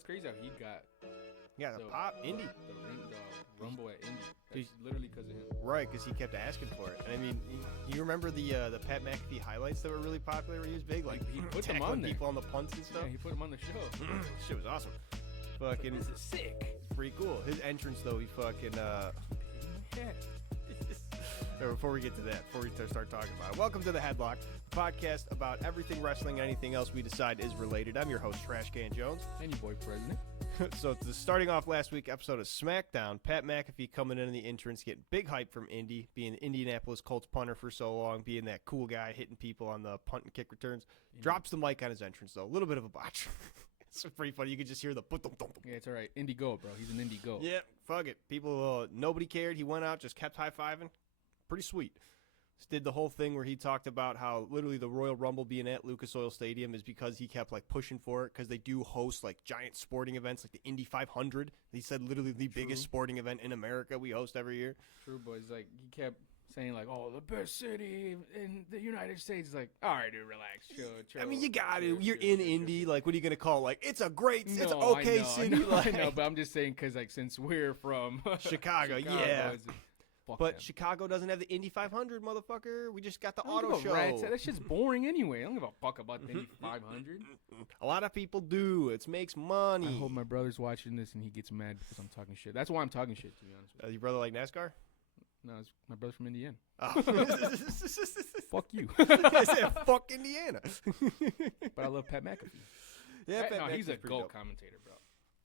That's crazy how he got Yeah, the pop Indy. the Rumble at Indy. That's literally because of him. Right, because he kept asking for it. And I mean, you remember the Pat McAfee highlights that were really popular when he was big? Like, he put them tackling on there. people on the punts and stuff? Yeah, he put him on the show. Shit was awesome. Fucking, This is sick. it's pretty cool. His entrance, though, he fucking, before we get to that, before we start talking about it, welcome to the Headlock, the podcast about everything wrestling and anything else we decide is related. I'm your host, Trash Can Jones. And your boy President. So, starting off last week episode of SmackDown, Pat McAfee coming in the entrance, getting big hype from Indy, being the Indianapolis Colts punter for so long, being that cool guy hitting people on the punt and kick returns. Drops the mic on his entrance, though. A little bit of a botch. It's pretty funny. You could just hear the boom. Yeah, it's all right. Indy go, bro. He's an Indy go. Yeah, fuck it. People, nobody cared. He went out, just kept high-fiving. Pretty sweet. Just did the whole thing where he talked about how literally the Royal Rumble being at Lucas Oil Stadium is because he kept like pushing for it because they do host like giant sporting events like the Indy 500. He said literally the biggest sporting event in America we host every year. True, but it's like he kept saying like, "Oh, the best city in the United States." It's like, all right, dude, relax, chill. I mean, you got it. You're in Indy. Like, what are you gonna call it? Like, it's a great, No, it's an okay I know, city. I know, but I'm just saying because like since we're from Chicago, yeah. But them. Chicago doesn't have the Indy 500, motherfucker. We just got the I don't auto give a show. rat's ass. That shit's boring anyway. I don't give a fuck about the Indy 500. A lot of people do. It makes money. I hope my brother's watching this and he gets mad because I'm talking shit. That's why I'm talking shit, to be honest with you. Your brother like NASCAR? No, it's my brother's from Indiana. Oh. Fuck you. I said, fuck Indiana. But I love Pat McAfee. Yeah, No, Pat he's a McAfee's pretty GOAT dope. commentator, bro.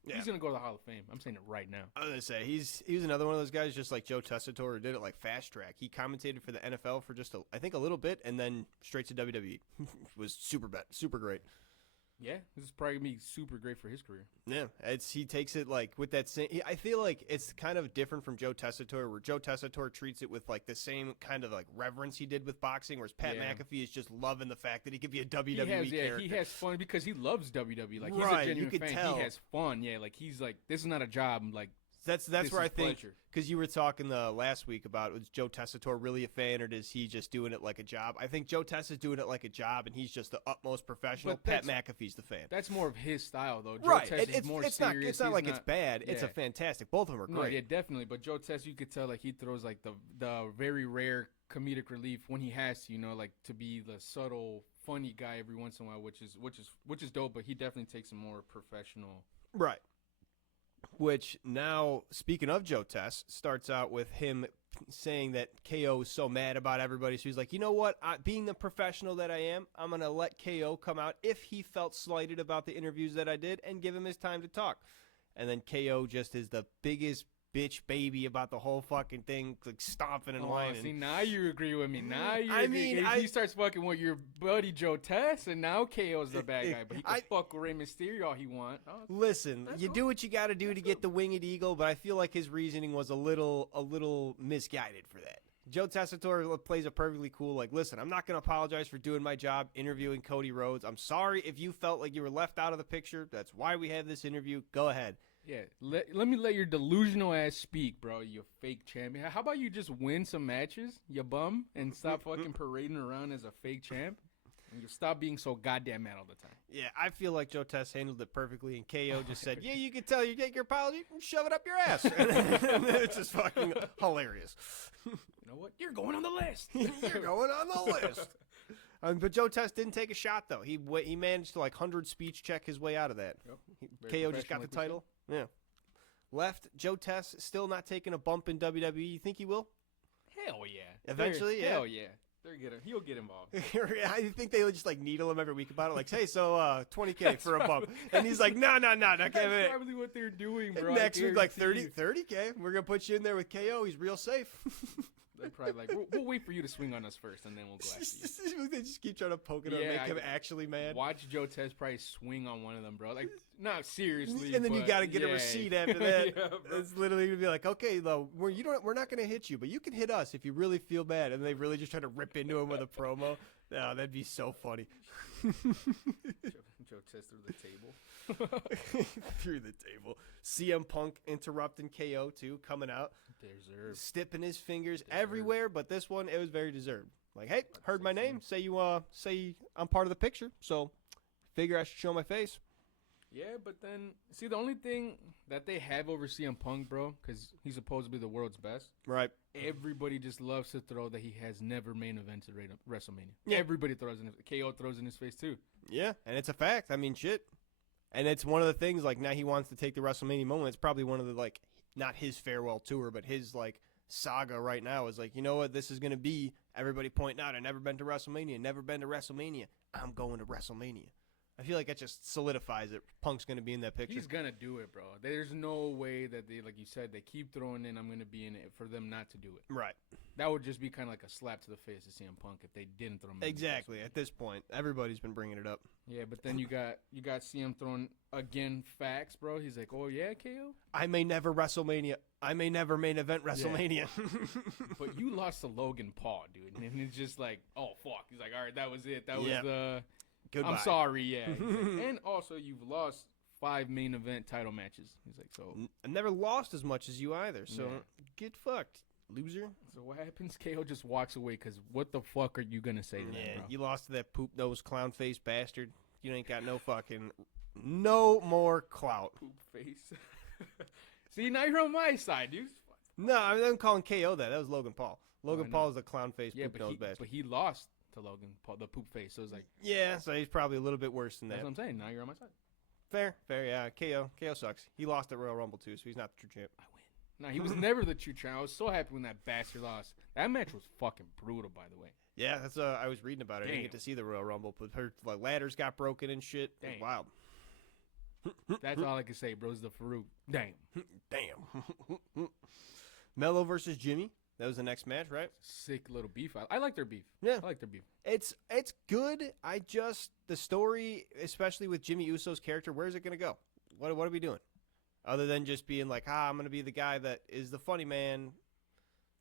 Yeah. He's going to go to the Hall of Fame. I'm saying it right now. I was going to say, he was another one of those guys just like Joe Tessitore who did it like fast track. He commentated for the NFL for just, I think, a little bit and then straight to WWE. Was super great. Yeah, this is probably going to be super great for his career. Yeah, he takes it like with that same. I feel like it's kind of different from Joe Tessitore, where Joe Tessitore treats it with like the same kind of like reverence he did with boxing, whereas Pat McAfee is just loving the fact that he could be a WWE character. He has fun because he loves WWE. Like, right, he's a genuine you could fan. tell. He has fun. Yeah, like he's like, this is not a job. Like, That's this where is I think, pleasure. because you were talking last week about, was Joe Tessitore really a fan, or is he just doing it like a job? I think Joe Tess is doing it like a job, and he's just the utmost professional. But Pat McAfee's the fan. That's more of his style, though. Joe Right. Tess is more serious. It's not He's like it's bad. It's a yeah. fantastic. Both of them are No, great. yeah, definitely. But Joe Tess, you could tell like he throws like the very rare comedic relief when he has to, like to be the subtle, funny guy every once in a while, which is dope. But he definitely takes a more professional. Right. Which now, speaking of Joe Tess, starts out with him saying that KO is so mad about everybody. So he's like, you know what? Being the professional that I am, I'm going to let KO come out if he felt slighted about the interviews that I did and give him his time to talk. And then KO just is the biggest bitch baby about the whole fucking thing, like stomping and whining. See, now you agree with me. Now you I agree. mean, he starts fucking with your buddy Joe Tess, and now KO's the bad guy. But he can fuck with Rey Mysterio all he want. Oh, listen, you cool. do what you got to do to get the winged eagle, but I feel like his reasoning was a little misguided for that. Joe Tessitore plays a perfectly cool, like, listen, I'm not going to apologize for doing my job interviewing Cody Rhodes. I'm sorry if you felt like you were left out of the picture. That's why we had this interview. Go ahead. Yeah, let me let your delusional ass speak, bro, you fake champion. How about you just win some matches, you bum, and stop fucking parading around as a fake champ? And you stop being so goddamn mad all the time. Yeah, I feel like Joe Tess handled it perfectly, and KO just said, yeah, you can tell you take your apology and shove it up your ass. And it's just fucking hilarious. You know what? You're going on the list. You're going on the list. But Joe Tess didn't take a shot, though. He managed to, like, 100 speech check his way out of that. Yep. KO just got the title. Yeah. Left. Joe Tess still not taking a bump in WWE. You think he will? Hell yeah. Eventually, yeah. Hell yeah. He'll get involved. I think they just, like, needle him every week about it. Like, hey, so $20K for a bump. And he's like, no, not That's probably what they're doing, bro. Next week, like, 30K. We're going to put you in there with KO. He's real safe. They're probably like, we'll wait for you to swing on us first, and then we'll go after you. They just keep trying to poke it up and make him actually mad. Watch Joe Tess probably swing on one of them, bro. Like, not seriously. And then you got to get a yeah. receipt after that. Yeah, it's literally going to be like, okay, though, we're not going to hit you, but you can hit us if you really feel bad. And they really just try to rip into him with a promo. No, that'd be so funny. Joe Tess through the table. Through the table. CM Punk interrupting KO, too, coming out. Deserved. Stipping his fingers everywhere, but this one, it was very deserved. Like, hey, heard my name. Say I'm part of the picture, so figure I should show my face. Yeah, but then see the only thing that they have over CM Punk, bro, because he's supposed to be the world's best. Right. Everybody just loves to throw that he has never main evented WrestleMania. Yeah. Everybody throws in KO throws in his face too. Yeah, and it's a fact. I mean, shit. And it's one of the things, like, now he wants to take the WrestleMania moment. It's probably one of the, like, not his farewell tour, but his, like, saga right now is like, you know what, this is going to be everybody pointing out, I've never been to WrestleMania, I'm going to WrestleMania. I feel like that just solidifies it. Punk's going to be in that picture. He's going to do it, bro. There's no way that they, like you said, they keep throwing in, I'm going to be in it, for them not to do it. Right. That would just be kind of like a slap to the face of CM Punk if they didn't throw him in. Exactly. At this point, everybody's been bringing it up. Yeah, but then you got CM throwing, again, facts, bro. He's like, oh, yeah, KO? I may never WrestleMania. I may never main event WrestleMania. Yeah. But you lost to Logan Paul, dude. And it's just like, oh, fuck. He's like, all right, that was it. That was the... Goodbye. I'm sorry, yeah. Like, and also, you've lost 5 main event title matches. He's like, so... I never lost as much as you either, so get fucked, loser. So what happens? KO just walks away because what the fuck are you going to say to that, bro? You lost to that poop-nosed, clown-faced bastard. You ain't got no fucking... No more clout. Poop face. See, now you're on my side, dude. No, I'm calling KO that. That was Logan Paul. Logan Paul is the clown-faced, poop-nosed bastard. But he lost to Logan Paul, the poop face. So it's like... Yeah, so he's probably a little bit worse than that. That's what I'm saying. Now you're on my side. Fair, yeah. KO sucks. He lost at Royal Rumble, too, so he's not the true champ. I win. No, he was never the true champ. I was so happy when that bastard lost. That match was fucking brutal, by the way. Yeah, that's I was reading about it. I didn't get to see the Royal Rumble, but her ladders got broken and shit. It was wild. That's all I can say, bro. Is the Farouk. Damn. Mello versus Jimmy. That was the next match, right? Sick little beef. I like their beef. Yeah. I like their beef. It's good. The story, especially with Jimmy Uso's character, where's it going to go? What are we doing? Other than just being like, I'm going to be the guy that is the funny man.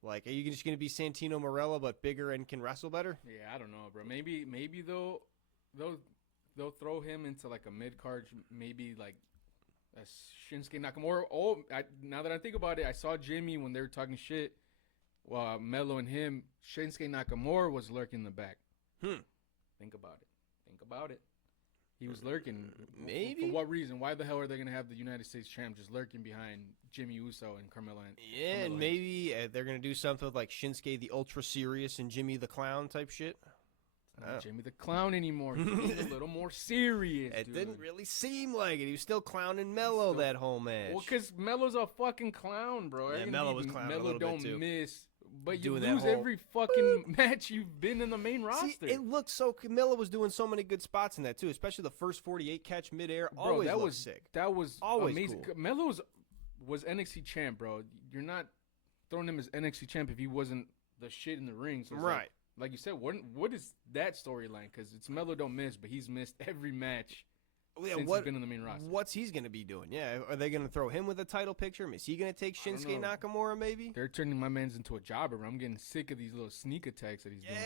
Like, are you just going to be Santino Marella but bigger and can wrestle better? Yeah, I don't know, bro. Maybe they'll throw him into like a mid card, maybe like a Shinsuke Nakamura. Oh, now that I think about it, I saw Jimmy when they were talking shit. Mello and him, Shinsuke Nakamura was lurking in the back. Think about it. He was lurking. Maybe. For what reason? Why the hell are they going to have the United States champ just lurking behind Jimmy Uso and Carmelo? And maybe they're going to do something with like Shinsuke the ultra serious and Jimmy the clown type shit. Not Jimmy the clown anymore. He's a little more serious. It didn't really seem like it. He was still clowning Mello that whole match. Well, because Mello's a fucking clown, bro. Yeah, Mello was clowning a little bit too. Mello don't miss. But Doing you lose every fucking match you've been in the main roster. See, it looked so... Mello was doing so many good spots in that, too, especially the first 48 catch midair. Bro, always that looked was sick. That was always amazing. Cool. Mello was NXT champ, bro. You're not throwing him as NXT champ if he wasn't the shit in the ring. So right. Like you said, what is that storyline? Because it's Mello don't miss, but he's missed every match since he's been in the main roster. What's he's going to be doing? Yeah, are they going to throw him with a title picture? Is he going to take Shinsuke Nakamura, maybe? They're turning my man's into a jobber, bro. I'm getting sick of these little sneak attacks that he's doing.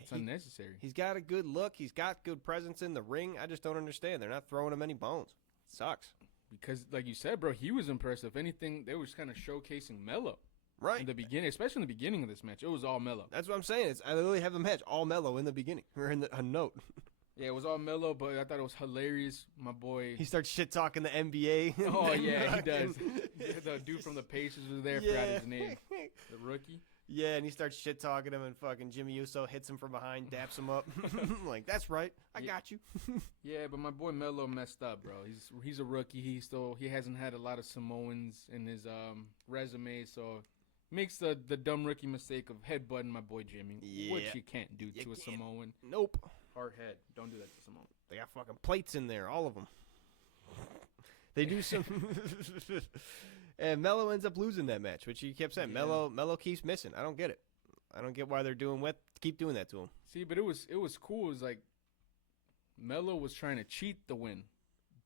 It's unnecessary. He's got a good look. He's got good presence in the ring. I just don't understand. They're not throwing him any bones. It sucks. Because, like you said, bro, he was impressive. If anything, they were just kind of showcasing Mello. Right. In the beginning, especially in the beginning of this match, it was all Mello. That's what I'm saying. I literally have the match all Mello in the beginning. Or in a note. Yeah, it was all Mello, but I thought it was hilarious. My boy. He starts shit-talking the NBA. Oh, yeah, he does. The dude from the Pacers was there. Forgot his name. The rookie. Yeah, and he starts shit-talking him, and fucking Jimmy Uso hits him from behind, daps him up. Like, that's right. I got you. Yeah, but my boy Mello messed up, bro. He's a rookie. He hasn't had a lot of Samoans in his resume, so makes the dumb rookie mistake of headbutting my boy Jimmy, which you can't do to a Samoan. Nope. Hard head. Don't do that to Samoan. They got fucking plates in there, all of them. They do some... And Mello ends up losing that match, which he kept saying. Yeah. Mello keeps missing. I don't get it. I don't get why they're keep doing that to him. See, but it was cool. It was like Mello was trying to cheat the win,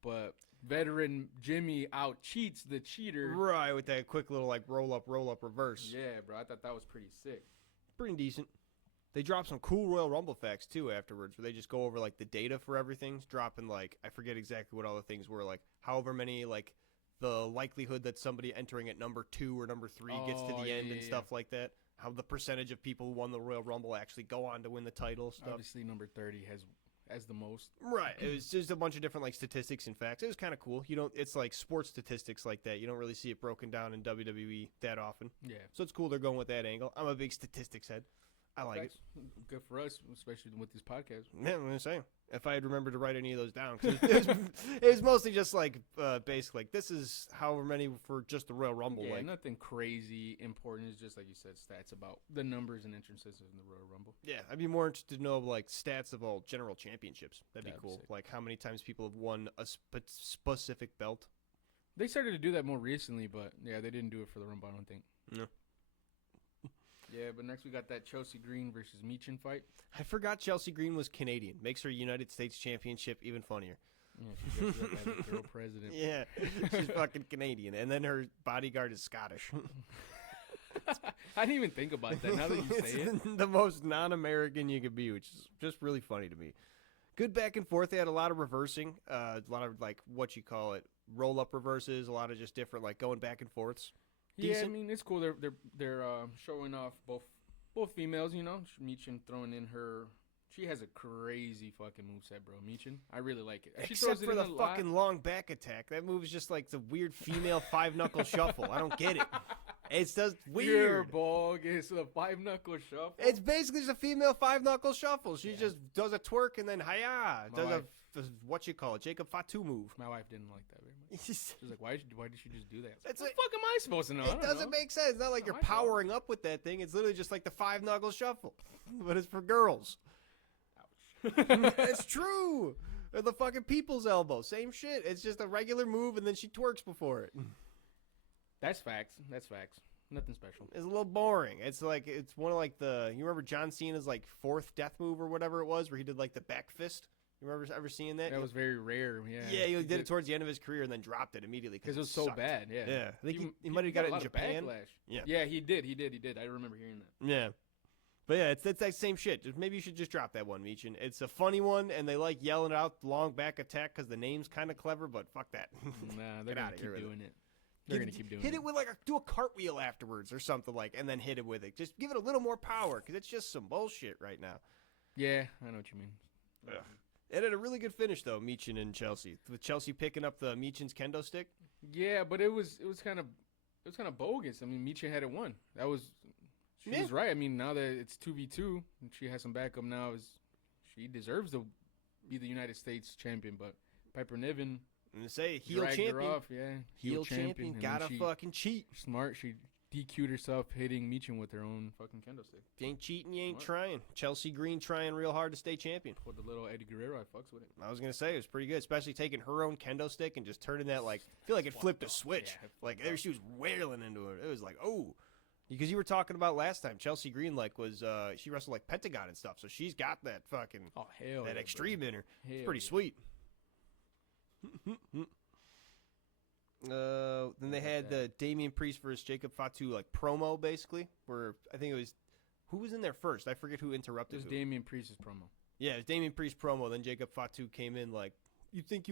but veteran Jimmy out cheats the cheater. Right, with that quick little like roll up reverse. Yeah, bro. I thought that was pretty sick. Pretty decent. They dropped some cool Royal Rumble facts, too, afterwards, where they just go over, like, the data for everything. Dropping, like, I forget exactly what all the things were, like, however many, like, the likelihood that somebody entering at number 2 or number 3 gets to the end and stuff like that. How the percentage of people who won the Royal Rumble actually go on to win the title stuff. Obviously, number 30 as the most. Right. It was just a bunch of different like statistics and facts. It was kind of cool. You don't. It's like sports statistics like that. You don't really see it broken down in WWE that often. Yeah. So it's cool they're going with that angle. I'm a big statistics head. I like it. Good for us, especially with this podcast. Yeah, I'm gonna say if I had remembered to write any of those down, 'cause it was mostly just like basic. Like this is however many for just the Royal Rumble. Yeah, like nothing crazy important. It's just like you said, stats about the numbers and entrances in the Royal Rumble. yeah, I'd be more interested to know like stats of all general championships. That'd be cool. Sick. Like how many times people have won a specific belt. They started to do that more recently, but yeah, they didn't do it for the Rumble. I don't think. No. Yeah, but next we got that Chelsea Green versus Meechin fight. I forgot Chelsea Green was Canadian. Makes her United States Championship even funnier. Yeah, she dresses up as a girl president. Yeah, she's fucking Canadian, and then her bodyguard is Scottish. I didn't even think about that. Now that you say it, the most non-American you could be, which is just really funny to me. Good back and forth. They had a lot of reversing, a lot of like what you call it, roll-up reverses, a lot of just different like going back and forths. yeah, Decent. I mean it's cool. They're showing off both females. You know, Meechin throwing in her. She has a crazy fucking moveset, bro. Meechin, I really like it. She Except throws for it the in a lot. fucking long back attack. That move is just like the weird female five-knuckle shuffle. I don't get it. It's just Your weird. ball gets the 5-knuckle shuffle. It's basically just a female five-knuckle shuffle. She just does a twerk and then hiya. My wife- What you call it, Jacob Fatu move. My wife didn't like that very much. It's She was like, "Why did she just do that?" I was It's like, like- what the fuck am I supposed to know? I It don't doesn't know. make sense. It's not like Not you're my fault. powering up with that thing. It's literally just like the five-knuckle shuffle. But it's for girls. Ouch. It's true. Or the fucking people's elbow. Same shit. It's just a regular move and then she twerks before it. That's facts. Nothing special. It's a little boring. It's like it's one of like you remember John Cena's like fourth death move or whatever it was where he did like the back fist? You remember ever seeing that? That was very rare. Yeah. Yeah, he did it towards the end of his career and then dropped it immediately because it was so sucked. bad. Yeah. Yeah, I think he might have got it a in lot of Japan. backlash. Yeah. Yeah, he did. I remember hearing that. Yeah. But yeah, it's that same shit. Maybe you should just drop that one, Meechin. It's a funny one, and they like yelling out long back attack because the name's kind of clever, but fuck that. Nah, they're Get gonna outta keep here with doing it. They're gonna keep doing it. Hit it with like do a cartwheel afterwards or something like, and then hit it with it. Just give it a little more power because it's just some bullshit right now. Yeah, I know what you mean. Ugh. It had a really good finish though, Meechin and Chelsea. With Chelsea picking up the Meechin's kendo stick. Yeah, but it was kind of bogus. I mean, Meechin had it won. She was right. I mean, now that it's 2v2, and she has some backup now, she deserves to be the United States champion. But Piper Niven And say heel dragged champion. her off. Yeah, Heel champion. and Gotta then she, fucking cheat. smart. She DQ'd herself hitting Meechin with her own fucking kendo stick. If you ain't cheating, you ain't Smart. trying. Chelsea Green trying real hard to stay champion. With the little Eddie Guerrero, I fucks with it. I was gonna say it was pretty good, especially taking her own kendo stick and just turning that like I feel like it flipped a switch. Yeah, it Like flipped there up. she was wailing into it. It was like because you were talking about last time Chelsea Green like was she wrestled like Pentagon and stuff, so she's got that fucking Oh hell, that yeah, extreme in her. bro. It's Hell pretty yeah. sweet. Then they had the Damian Priest versus Jacob Fatu like promo basically, where I think it was who was in there first. I forget who It interrupted. was who. Damian Priest's promo. Yeah, it was Damian Priest promo. Then Jacob Fatu came in like, who you think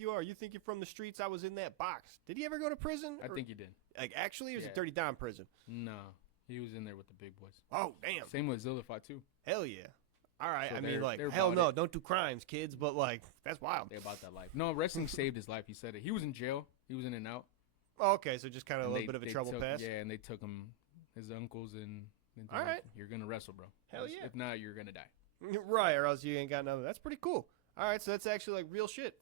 you are? You think you're from the streets? I was in that box. Did he ever go to prison? I Or- think he did. like actually, it was a Yeah. Dirty Down prison. No, he was in there with the big boys. Oh damn! Same with Zillify too. Hell yeah! All right, So I mean they're- like they're hell about no, it. don't do crimes, kids. But like that's wild. They about that life. No, wrestling saved his life. He said it. He was in jail. He was in and out. Oh, okay, so just kind of a And little bit of a trouble took, pass. Yeah, and they took him, his uncles, and they're All like, right. you're gonna wrestle, bro. Hell Else- yeah. If not, you're gonna die. Right, or else you ain't got nothing. That's pretty cool. All right, so that's actually like real shit.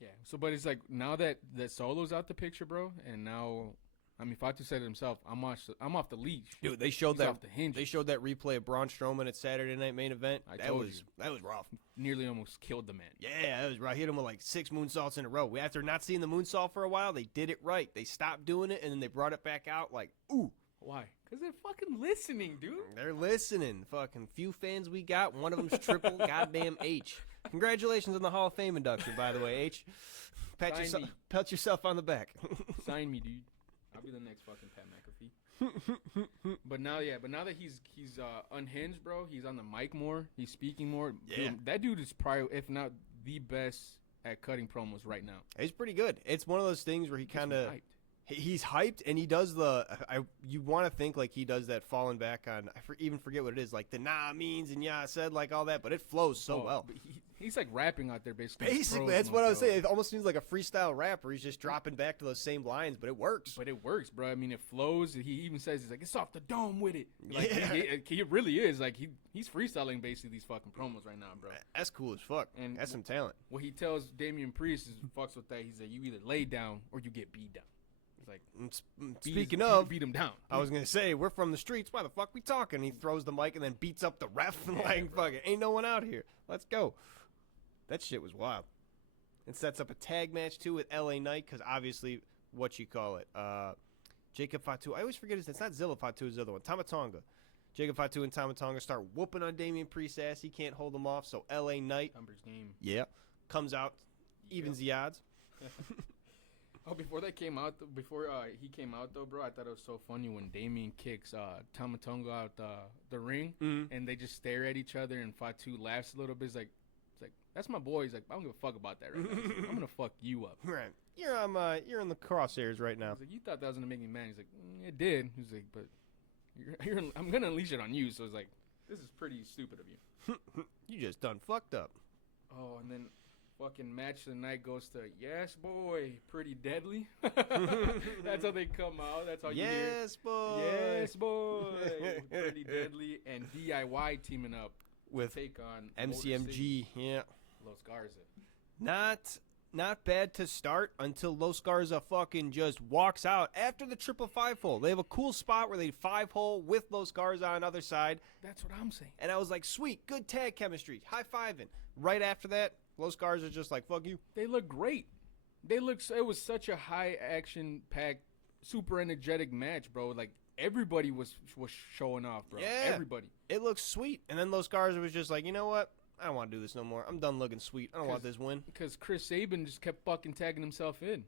Yeah. So, but it's like now that Solo's out the picture, bro, and now, I mean, Fatu said it himself. I'm off the leash. Dude, they showed He's that. off the hinges. They showed that replay of Braun Strowman at Saturday Night Main Event. I that told was you. that was rough. Nearly almost killed the man. Yeah, that was right. Hit him with like 6 moonsaults in a row. After not seeing the moonsault for a while, they did it right. They stopped doing it and then they brought it back out. Like, ooh, Why? Because they're fucking listening, dude. they're listening. Fucking few fans we got. One of them's triple goddamn H. Congratulations on the Hall of Fame induction, by the way, H. Sign me. Pat yourself on the back. Sign me, dude. I'll be the next fucking Pat McAfee. But now that he's unhinged, bro. He's on the mic more. He's speaking more. Yeah. Dude, that dude is probably, if not the best at cutting promos right now. He's pretty good. It's one of those things where he Gets me kind of hyped. He's hyped, and he does you want to think like he does that falling back on, even forget what it is, like the nah means and yeah said, like all that, but it flows so well. But he's like rapping out there basically. Basically, that's what I was saying. It almost seems like a freestyle rapper. He's just dropping back to those same lines, but it works. But it works, bro. I mean, it flows. He even says, he's like, it's off the dome with it. Like, Yeah. he really is. Like, he's freestyling basically these fucking promos right now, bro. That's cool as fuck. And that's some talent. What he tells Damian Priest is fucks with that. He's like, you either lay down or you get beat down. He's like, Speaking of, beat him down. I was going to say, we're from the streets. Why the fuck we talking? He throws the mic and then beats up the ref and like, fuck it. Ain't no one out here. Let's go. That shit was wild. It sets up a tag match, too, with LA Knight, because obviously, Jacob Fatu. I always forget his name. It's not Zilla Fatu, it's the other one. Tamatonga. Jacob Fatu and Tamatonga start whooping on Damian Priest's ass. He can't hold them off, so LA Knight. Numbers game. Yeah. Comes out, evens the odds. Oh, before he came out, though, bro, I thought it was so funny when Damian kicks Tamatonga out the ring, and they just stare at each other, and Fatu laughs a little bit. It's like, that's my boy. He's like, I don't give a fuck about that right now. I'm gonna fuck you up. Right. You're in the crosshairs right now. He's like, you thought that was gonna make me mad. He's like, it did. He's like, but I'm gonna unleash it on you. So it's like, this is pretty stupid of you. You just done fucked up. Oh, and then fucking match of the night goes to Yes Boy, Pretty Deadly. That's how they come out. That's how you hear. Yes boy. Yes Boy, Pretty Deadly, and DIY teaming up with take on MCMG. Yeah. Los Garza. Not bad to start until Los Garza fucking just walks out after the triple 5-hole. They have a cool spot where they 5-hole with Los Garza on the other side. That's what I'm saying. And I was like, sweet, good tag chemistry. High-fiving. Right after that, Los Garza just like, fuck you. They look great. It was such a high action packed, super energetic match, bro. Like everybody was showing off, bro. Yeah. Everybody. It looks sweet. And then Los Garza was just like, you know what? I don't want to do this no more. I'm done looking sweet. I don't want this win. Because Chris Sabin just kept fucking tagging himself in.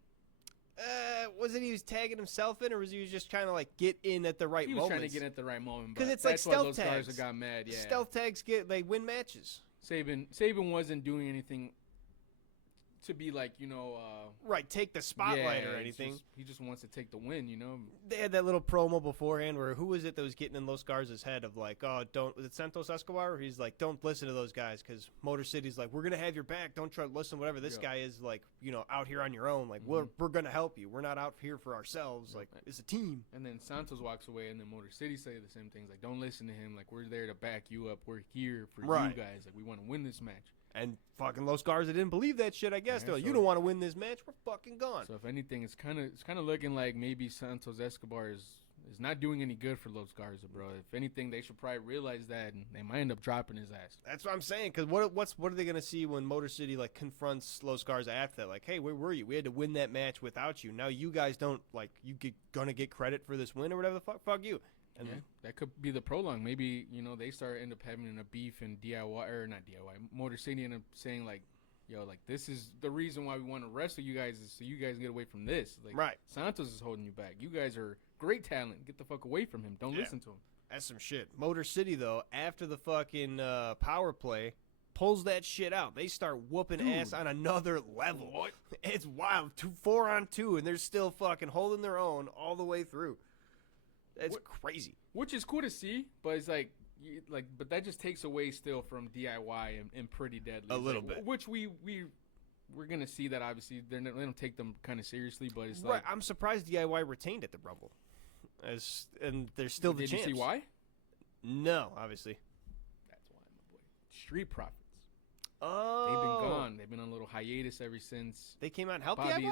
Was it he was tagging himself in, or was he just trying to like get in at the right moment? He was trying to get in at the right moment. Because it's that's like stealth why those tags. guys got mad. Yeah. Stealth tags win matches. Sabin wasn't doing anything to be like, right, take the spotlight or anything. He just wants to take the win, They had that little promo beforehand where who was it that was getting in Los Garza's head of like, oh, was it Santos Escobar? He's like, don't listen to those guys because Motor City's like, we're going to have your back. Don't try to listen, whatever. This guy is like, out here on your own. Like, we're going to help you. We're not out here for ourselves. Like, it's a team. And then Santos walks away, and then Motor City say the same things. Like, don't listen to him. Like, we're there to back you up. We're here for you guys. Like, we want to win this match. And fucking Los Garza didn't believe that shit, I guess. They're like, you don't want to win this match? We're fucking gone. So if anything, it's kind of looking like maybe Santos Escobar is not doing any good for Los Garza, bro. If anything, they should probably realize that, and they might end up dropping his ass. That's what I'm saying. Because what are they gonna see when Motor City like confronts Los Garza after that? Like, hey, where were you? We had to win that match without you. Now you guys don't gonna get credit for this win or whatever the fuck. Fuck you. And that could be the prolong. Maybe, they end up having a beef and Motor City end up saying like, yo, like this is the reason why we want to wrestle you guys is so you guys get away from this. Like, right. Santos is holding you back. You guys are great talent. Get the fuck away from him. Don't listen to him. That's some shit. Motor City though, after the fucking power play, pulls that shit out. They start whooping ass on another level. What? It's wild. 4-on-2, and they're still fucking holding their own all the way through. It's crazy. Which is cool to see, but it's but that just takes away still from DIY and Pretty Deadly. A little bit. Which we're going to see that, obviously. They don't take them kind of seriously, but it's right. I'm surprised DIY retained at the Rumble. And they're still the champs. Did you see why? No, obviously. That's why, my boy. Street Profits. Oh. They've been gone. They've been on a little hiatus ever since. They came out and helped DIY?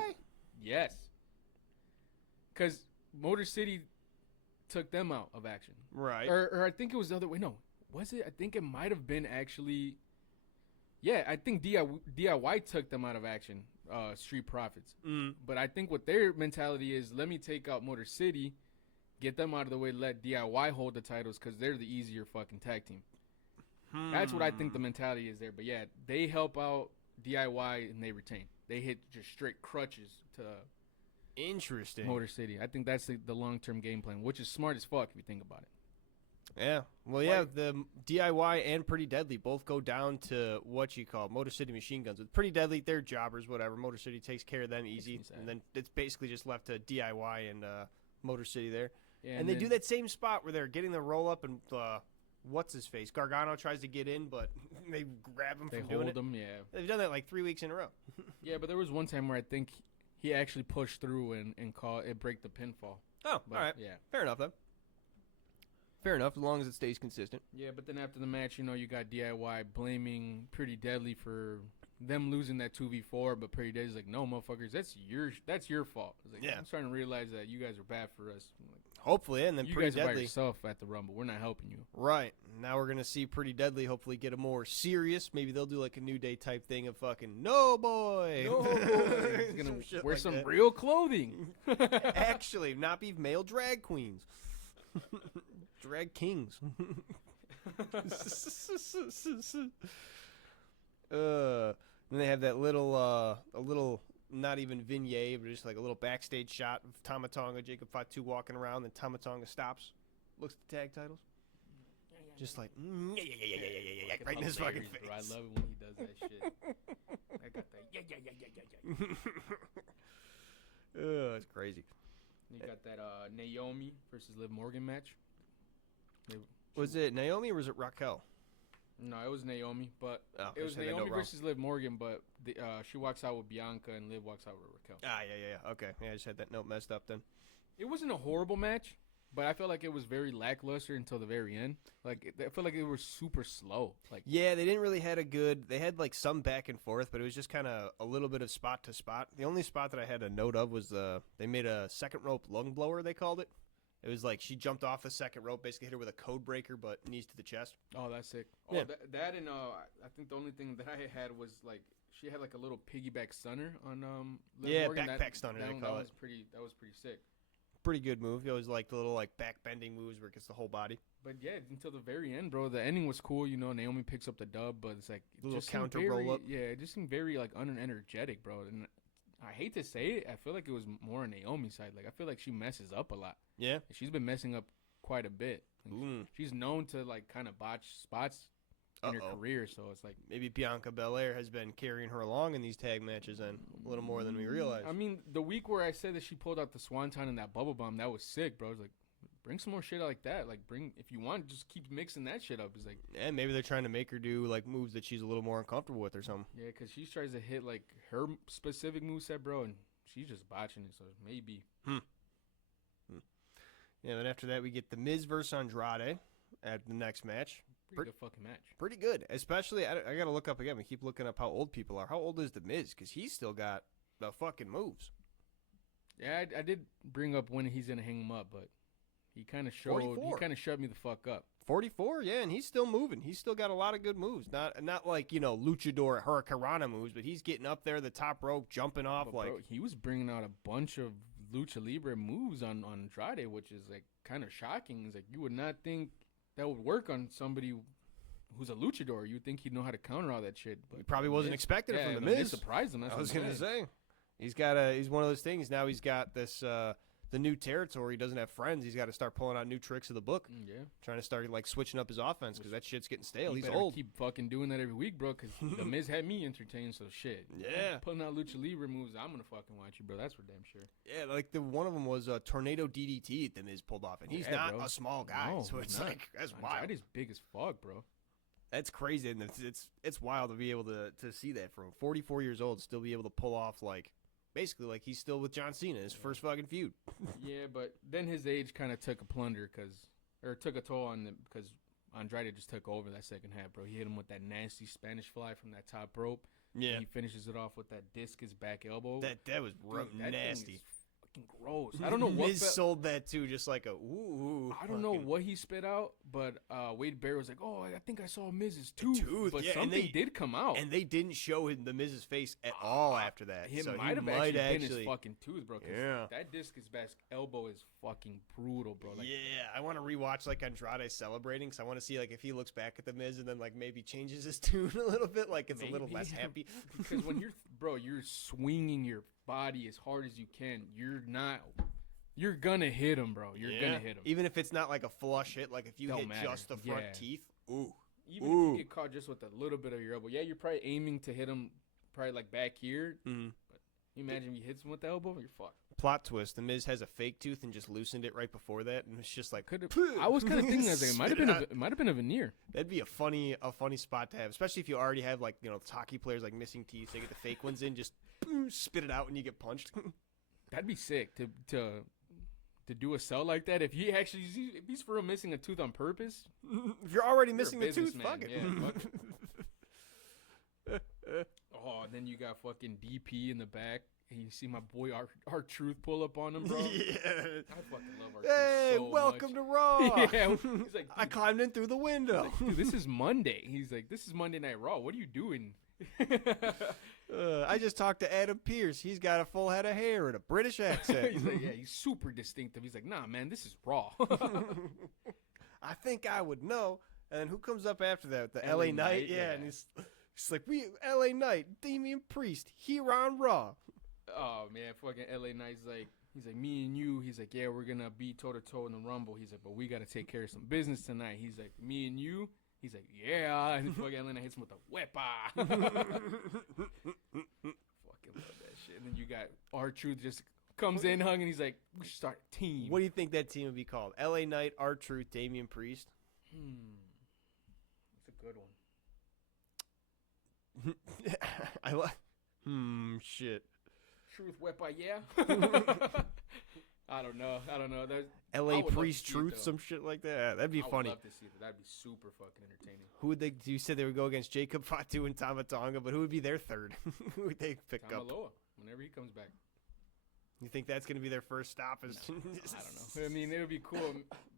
Yes. Because Motor City took them out of action. Right. Or I think it was the other way. No. Was it? I think it might have been actually. Yeah, I think DIY took them out of action, Street Profits. But I think what their mentality is, let me take out Motor City, get them out of the way, let DIY hold the titles because they're the easier fucking tag team. That's what I think the mentality is there. But yeah, they help out DIY and they retain. They hit just straight crutches to interesting Motor City. I think that's the long-term game plan, which is smart as fuck if you think about it. Yeah. Well, yeah, the DIY and Pretty Deadly both go down to what you call Motor City Machine Guns. With Pretty Deadly, they're jobbers, whatever. Motor City takes care of them easy. And then it's basically just left to DIY and Motor City there. Yeah, and they do that same spot where they're getting the roll up and what's his face? Gargano tries to get in, but they grab him from doing it. They hold him, yeah. They've done that like 3 weeks in a row. Yeah, but there was one time where I think he actually pushed through and break the pinfall. Oh, but, all right. Yeah. Fair enough, then. Fair enough, as long as it stays consistent. Yeah, but then after the match, you got DIY blaming Pretty Deadly for them losing that 2v4, but Pretty Deadly's like, no, motherfuckers, that's your fault. Like, yeah. I'm starting to realize that you guys are bad for us. Like, hopefully, and then you Pretty guys are Deadly by yourself at the Rumble. We're not helping you. Right. Now we're going to see Pretty Deadly hopefully get a more serious, maybe they'll do like a New Day type thing of fucking, no boy. No boy. He's going to wear some real clothing. Actually, not be male drag queens. Drag kings. Then they have that little, not even vignette, but just like a little backstage shot of Tama Tonga, Jacob Fatu walking around, then Tama Tonga stops, looks at the tag titles. Just like, right in his fucking face. Bro, I love it when he does that shit. I got that, It's crazy. You got that Naomi versus Liv Morgan match. Was it Naomi or was it Raquel? No, it was Naomi, but it was Naomi versus Liv Morgan, but she walks out with Bianca and Liv walks out with Raquel. Yeah. Okay. Yeah, I just had that note messed up then. It wasn't a horrible match, but I felt like it was very lackluster until the very end. Like, I felt like it was super slow. Like, yeah, they didn't really had a good. They had like some back and forth, but it was just kind of a little bit of spot to spot. The only spot that I had a note of was they made a second rope lung blower. They called it. It was like she jumped off the second rope, basically hit her with a code breaker, but knees to the chest. Oh, that's sick. Yeah. Oh, that and I think the only thing that I had was like she had like a little piggyback stunner on Liv Morgan. Backpack stunner. They call it. That was pretty sick. Pretty good move. You always like the little like back bending moves where it gets the whole body. But yeah, until the very end, bro. The ending was cool. Naomi picks up the dub, but it's like a little counter roll up. Yeah, it just seemed very like unenergetic, bro. And I hate to say it, I feel like it was more on Naomi's side. Like I feel like she messes up a lot. Yeah, she's been messing up quite a bit. Like, she's known to like kind of botch spots in her career, so it's like maybe Bianca Belair has been carrying her along in these tag matches, and a little more than we realized. I mean, the week where I said that she pulled out the swanton and that bubble bomb, that was sick, bro. It's like, bring some more shit like that. Like, if you want, just keep mixing that shit up. It's like, yeah, maybe they're trying to make her do like moves that she's a little more uncomfortable with or something. Yeah, because she tries to hit like her specific moveset, bro, and she's just botching it. So maybe. Yeah, then after that we get the Miz versus Andrade at the next match. Pretty good fucking match. Pretty good, especially I gotta look up again. We keep looking up how old people are. How old is the Miz? Because he's still got the fucking moves. Yeah, I did bring up when he's gonna hang him up, but he kind of showed. 44. He kind of shut me the fuck up. 44, yeah, and he's still moving. He's still got a lot of good moves. Not like luchador hurricanrana moves, but he's getting up there the top rope, jumping off. But like bro, he was bringing out a bunch of lucha libre moves on Andrade, which is like kind of shocking. It's like you would not think that would work on somebody who's a luchador. You'd think he'd know how to counter all that shit. But he probably wasn't expecting it from the Miz. It surprised him. That's I was gonna say he's one of those things. Now he's got this the new territory. He doesn't have friends. He's got to start pulling out new tricks of the book. Yeah, trying to start like switching up his offense because that shit's getting stale. He's old. Keep fucking doing that every week, bro. Because the Miz had me entertained. So shit. Yeah, pulling out lucha libre moves. I'm gonna fucking watch you, bro. That's for damn sure. Yeah, like one of them was a tornado DDT that Miz pulled off, and he's not a small guy. No, so it's like that's wild. That is big as fuck, bro. That's crazy, and it's wild to be able to see that from 44 years old, still be able to pull off like. Basically, like he's still with John Cena, his first fucking feud. Yeah, but then his age kind of took a plunder took a toll on him because Andrade just took over that second half, bro. He hit him with that nasty Spanish fly from that top rope. Yeah, and he finishes it off with that discus back elbow. That was nasty. Fucking gross. I don't know what Miz sold that too, just like a ooh. I don't know what he spit out, but Wade Barrett was like, "Oh, I think I saw Miz's tooth." But something did come out, and they didn't show the Miz's face at all after that. It so might have actually been his fucking tooth, bro. Yeah, that discus back elbow is fucking brutal, bro. Like, yeah, I want to rewatch like Andrade celebrating, because I want to see like if he looks back at the Miz and then like maybe changes his tune a little bit, like it's a little less happy. Because when you're swinging your body as hard as you can, you're not You're gonna hit him, bro. You're gonna hit him. Even if it's not like a flush hit, like if you Don't hit matter. just the front teeth. Ooh. Even if you get caught just with a little bit of your elbow, you're probably aiming to hit him, probably like back here. Mm-hmm. But you imagine if you hit him with the elbow, you're fucked. Plot twist: The Miz has a fake tooth and just loosened it right before that, and it's just like. I was kind of thinking that it might have been a veneer. That'd be a funny spot to have, especially if you already have like hockey players like missing teeth. They get the fake ones in, just spit it out when you get punched. That'd be sick to do a sell like that. If he's for real missing a tooth on purpose. If you're already missing the tooth, fuck it. Yeah, fuck it. Oh, and then you got fucking DP in the back. And you see my boy R-Truth pull up on him, bro. Yeah. I fucking love R-Truth Hey, so welcome much. to Raw. Yeah, he's like, I climbed in through the window. Like, dude, this is Monday. He's like, this is Monday Night Raw. What are you doing? I just talked to Adam Pearce. He's got a full head of hair and a British accent. He's like, yeah, he's super distinctive. He's like, nah, man, this is Raw. I think I would know. And who comes up after that? The LA LA Knight? Knight, Yeah, yeah. and he's like, LA Knight, Damian Priest, here on Raw. Oh man, fucking LA Knight's like, he's like, me and you. He's like, yeah, we're gonna be toe to toe in the Rumble. He's like, but we gotta take care of some business tonight. He's like, me and you. He's like, yeah. And fucking LA Knight hits him with a wepa. Fucking love that shit. And then you got R-Truth just comes in, hung, and he's like, we should start a team. What do you think that team would be called? LA Knight, R-Truth, Damian Priest? That's a good one. I like. Shit. Truth wepa, yeah. I don't know. There's LA I would love Priest to see it, Truth, though. some shit like that. That'd be I would funny. love to see that. That'd be super fucking entertaining. Who would they? You said they would go against Jacob Fatu and Tama Tonga, but who would be their third? Who would they pick up? Tamaloa, whenever he comes back. You think that's going to be their first stop? No, I don't know. I mean, it would be cool.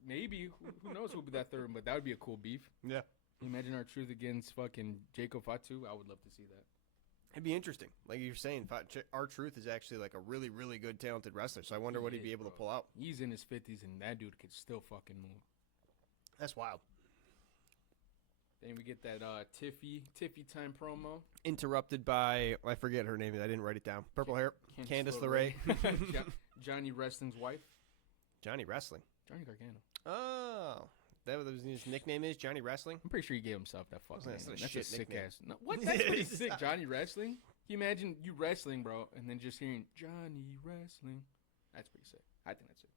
Maybe. Who knows who would be that third, but that would be a cool beef. Yeah. Imagine R-Truth against fucking Jacob Fatu. I would love to see that. It'd be interesting. Like you're saying, R-Truth is actually like a really, really good, talented wrestler. So I wonder what he'd be able to pull out. He's in his 50s, and that dude could still fucking move. That's wild. Then we get that Tiffy time promo. Interrupted by, I forget her name. I didn't write it down. Purple hair. Candice LeRae. Johnny Wrestling's wife. Johnny Wrestling. Johnny Gargano. Oh. That was his nickname is Johnny Wrestling? I'm pretty sure he gave himself that fucking name. That's a That's shit a sick nickname. ass. No, what? That's pretty sick. Johnny Wrestling? Can you imagine you wrestling, bro, and then just hearing Johnny Wrestling? That's pretty sick. I think that's it.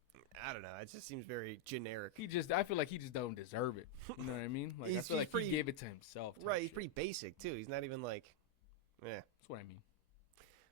I don't know. It just seems very generic. I feel like he just don't deserve it. You know what I mean? Like I feel like he gave it to himself. Right, he's pretty basic too. He's not even like, yeah. That's what I mean.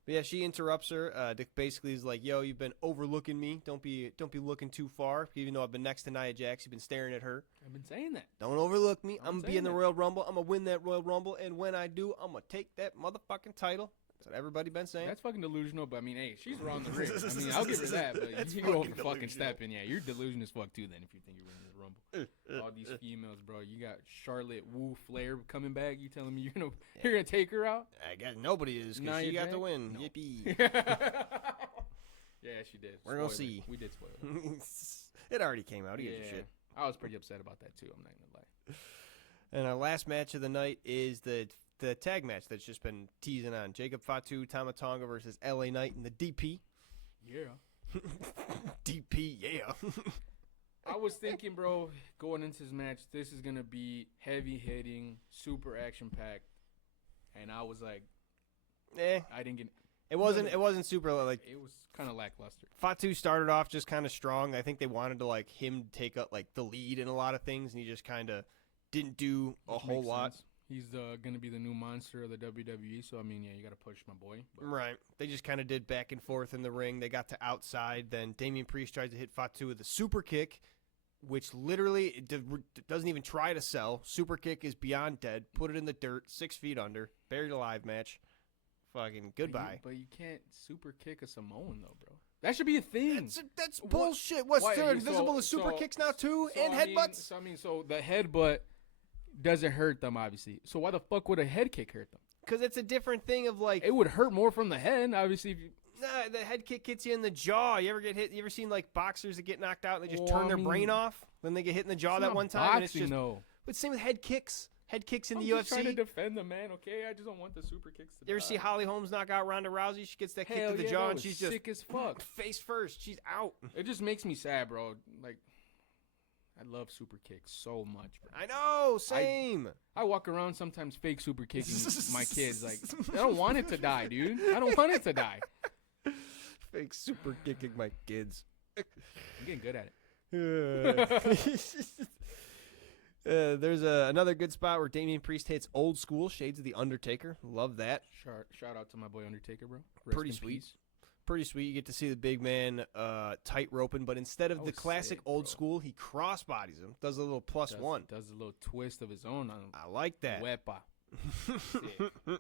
But yeah, she interrupts her. Dick basically is like, "Yo, you've been overlooking me. Don't be looking too far. Even though I've been next to Nia Jax, you've been staring at her. I've been saying that. Don't overlook me. I'm gonna be saying in the that. Royal Rumble. I'm gonna win that Royal Rumble, and when I do, I'm gonna take that motherfucking title." That's what everybody been saying. That's fucking delusional, but I mean, hey, she's around the ring. I mean, I'll give her that, but That's you go over fucking fucking delusional. stepping. Yeah, you're delusional as fuck too. Then if you think you're winning the Rumble, all these females, bro. You got Charlotte, Wu, Flair coming back. You telling me you're gonna take her out? I guess nobody is because she Nia got the Jax? win. No. Yippee! Yeah, she did. We're gonna Spoiler. see. We did spoil it. It already came out. He gives a shit. I was pretty upset about that too. I'm not gonna lie. And our last match of the night is the tag match that's just been teasing on. Jacob Fatu, Tama Tonga versus LA Knight and the DP. Yeah. DP, yeah. I was thinking, bro, going into this match, this is gonna be heavy hitting, super action packed, and I was like, I didn't get. It wasn't super like. It was kind of lackluster. Fatu started off just kind of strong. I think they wanted to like him take up like the lead in a lot of things, and he just kind of didn't do a Which whole makes lot. sense. He's going to be the new monster of the WWE, so I mean, yeah, you got to push my boy. But. Right. They just kind of did back and forth in the ring. They got to outside. Then Damian Priest tried to hit Fatu with a super kick, which literally doesn't even try to sell. Super kick is beyond dead. Put it in the dirt, 6 feet under, buried alive match. Fucking goodbye. But you can't super kick a Samoan though, bro. That should be a thing. That's bullshit. What's Why- there invisible as super kicks now too, and headbutts? So the headbutt doesn't hurt them, obviously. So why the fuck would a head kick hurt them? Because it's a different thing of like. It would hurt more from the head, obviously. If you, Nah, the head kick hits you in the jaw. You ever get hit? You ever seen like boxers that get knocked out and they just Well, turn I their mean, brain off when they get hit in the jaw it's that not one time? boxing, And it's just. though. But same with head kicks. Head kicks in I'm the just trying to UFC. defend the man, okay? I just don't want the super kicks to You ever die. see Holly Holmes knock out Ronda Rousey? She gets that kick Hell to the yeah, jaw, that and was she's just sick as fuck. face first. She's out. It just makes me sad, bro. Like, I love super kicks so much, bro. I know, same. I walk around sometimes fake super kicking my kids. Like, I don't want it to die, dude. I don't want it to die. Fake super kicking my kids. I'm getting good at it. There's another good spot where Damian Priest hits Old School, Shades of the Undertaker. Love that. Shout out to my boy Undertaker, bro. Pretty in sweet. peace. Pretty sweet. You get to see the big man tight roping, but instead of That the was classic sick, Old bro. School, he crossbodies him. Does a little plus one. Does a little twist of his own on I like that. Wepa. Sick.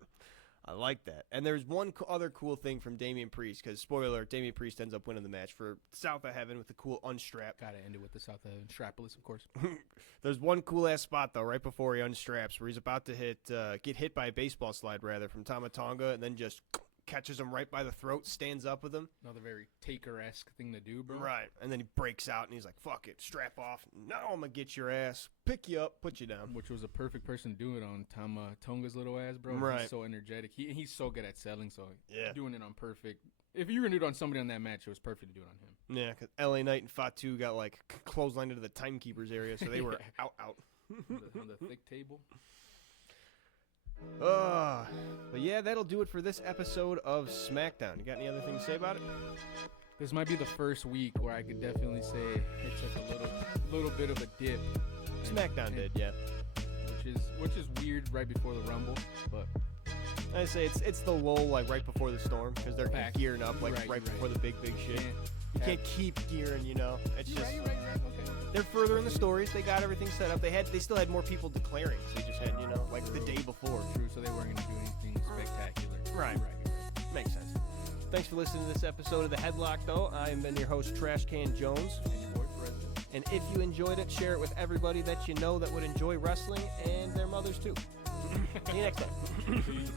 I like that. And there's one other cool thing from Damian Priest, because, spoiler alert, Damian Priest ends up winning the match for South of Heaven with the cool unstrap. Gotta end it with the South Heaven Strapless, of course. There's one cool-ass spot, though, right before he unstraps, where he's about to get hit by a baseball slide, rather, from Tama Tonga, and then just catches him right by the throat, stands up with him. Another very Taker-esque thing to do, bro. Right. And then he breaks out, and he's like, fuck it, strap off. Now I'm going to get your ass, pick you up, put you down. Which was a perfect person to do it on Tama Tonga's little ass, bro. Right. He's so energetic. He's so good at selling, so Yeah. doing it on perfect. If you were going to do it on somebody on that match, it was perfect to do it on him. Yeah, because LA Knight and Fatu got, like, clotheslined into the timekeeper's area, so they were out. on the thick table. But yeah, that'll do it for this episode of SmackDown. You got any other thing to say about it? This might be the first week where I could definitely say it took a little bit of a dip. SmackDown did, yeah. Which is weird right before the Rumble, but I say it's the lull, like right before the storm, because they're Fact. gearing up, like Right, right you're before right. the big shit. You can't keep gearing, you know. It's You're just right. Okay. they're further in the stories. They got everything set up. They still had more people declaring. So you just had, you know, like the day before. True, so they weren't going to do anything spectacular. Right. You're right. Makes sense. Thanks for listening to this episode of The Headlock, though. I've been your host, Trash Can Jones. And your boy President. And if you enjoyed it, share it with everybody that you know that would enjoy wrestling and their mothers, too. See you next time. Peace.